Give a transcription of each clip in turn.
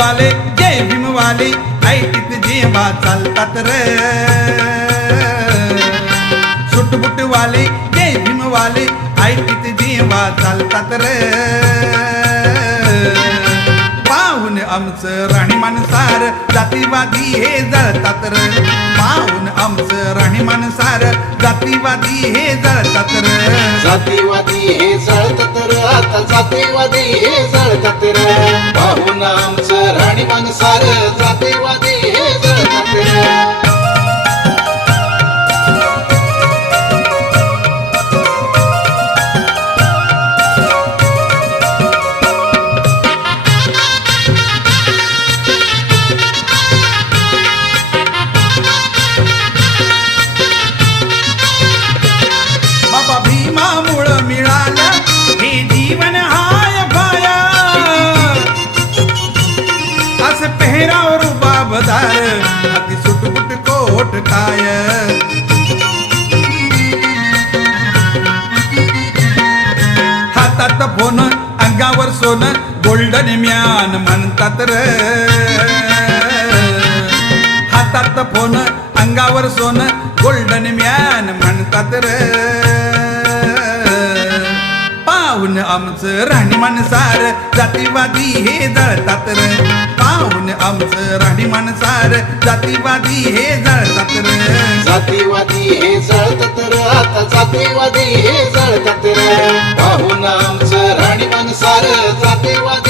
सुटबुटवाले जय भीमवाले ऐटीत जेव्हा चालतात र. सुटबुटवाले जय भीमवाले ऐटीत जेव्हा चालतात र. पाहून आमचं राणीमान सार जातीवादी हे जळतात र. पाहून आमचं राणीमान सार जातीवादी हे जळतात र. जातीवादी हे जळतात र आता जातीवादी हे जळतात र. पाहून आमचं राणीमान सार जातीवादी बाबदार अति कोट काय हातात फोन अंगावर सोन गोल्डन म्यान म्हणतात र. हातात फोन अंगावर सोन गोल्डन म्यान म्हणतात र. पाहून आमचं राहणीमान सार जातीवादी हे जळतात र. पाहून आमचं राहणीमान सार जातीवादी हे जळतात र. जातीवादी हे जळतात र आता जातीवादी हे जळतात र. पाहून आमचं राणीमान सार जातीवादी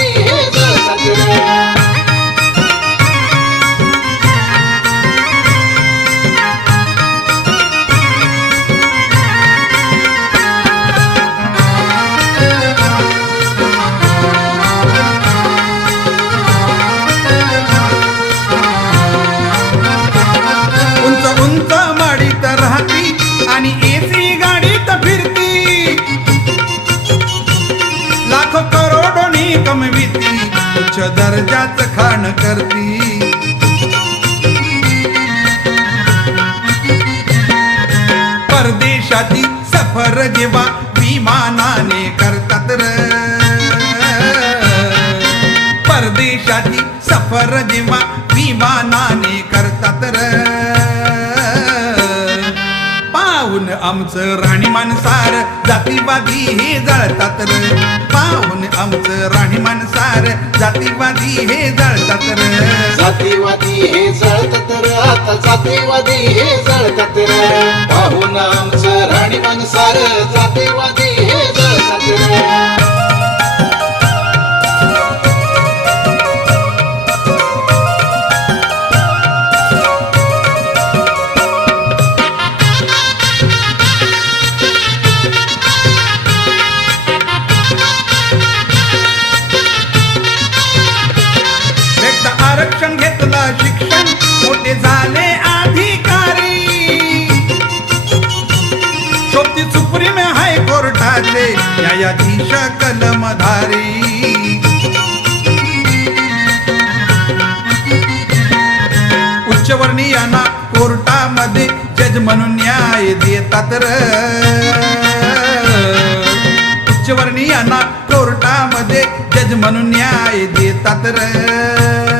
करोडोनी कमविती उच्च दर्जाच खाण करती। परदेशाची सफर जेव्हा विमानाने करतात र। परदेशाची सफर जेव्हा विमानाने पाहून आमचं राणीमान सार जातीवादी हे जळतात र. पाहून आमचं राणीमान सार जातीवादी हे जळतात र. जातीवादी हे जळतात र आता जातीवादी हे जळतात र. पाहून आमचं राणीमान सार जातीवादी सुप्रीम हायकोर्टाचे न्यायाधीश कलमधारी उच्चवर्णीयांना कोर्टामध्ये जज म्हणून न्याय देतात र. उच्चवर्णीयांना कोर्टामध्ये जज म्हणून न्याय देतात र.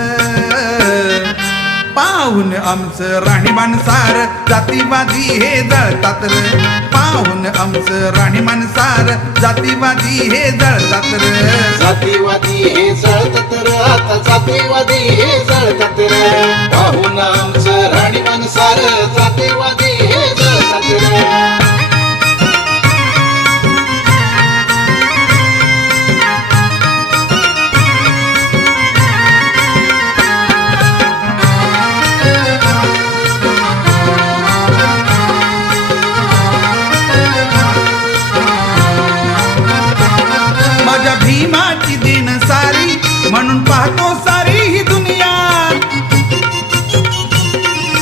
पाहून आमचं राणीमान सार जातीवादी हे जळतात र. पाहून आमचं राणीमान सार जातीवादी हे जळतात र. जातीवादी हे जळतात र. आता जातीवादी हे जळतात र. पाहून आमचं राणीमानसार जातीवादी भीमाची दिन सारी म्हणून पाहतो सारी ही दुनिया.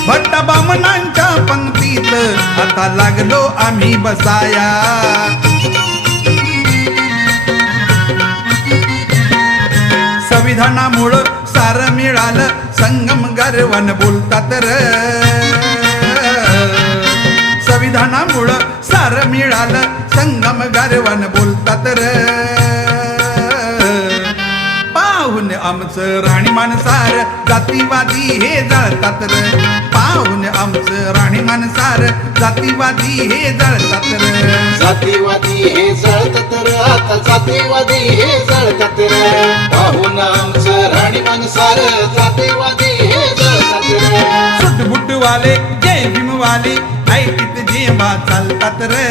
भट्ट बामणांच्या पंक्तीत आता लागलो आम्ही बसाया. संविधानामुळं सार मिळालं संगम गर्वन बोलतात र. संविधानामुळं सार मिळालं संगम गर्वन बोलतात र. आमचं राहणीमान सार जातीवादी हे जळतात र. पाहून आमचं राहणीमान सार जातीवादी हे जळतात र. जातीवादी हे जळतात र आता जातीवादी हे जळतात र. पाहून आमचं राणीमान सार जातीवादी हे जळतात र. सुटबुट वाले जय भीम वाले ऐकीत जेव्हा चालतात र.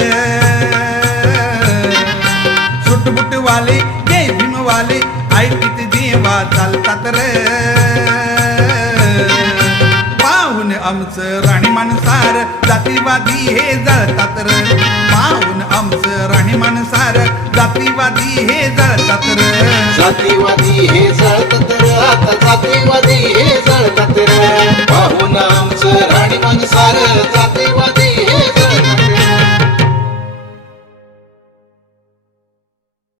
सुटबुट वाले जय भीम आई किती जेव्हा चालतात रे. पाहून आमचं राणीमान सार जातीवादी हे जळतात र. पाहून आमचं राणीमान सार जातीवादी हे जळतात र. जातीवादी हे जळतात र. आता जातीवादी हे जळतात र. पाहून आमचं राणीमान सार जातीवादी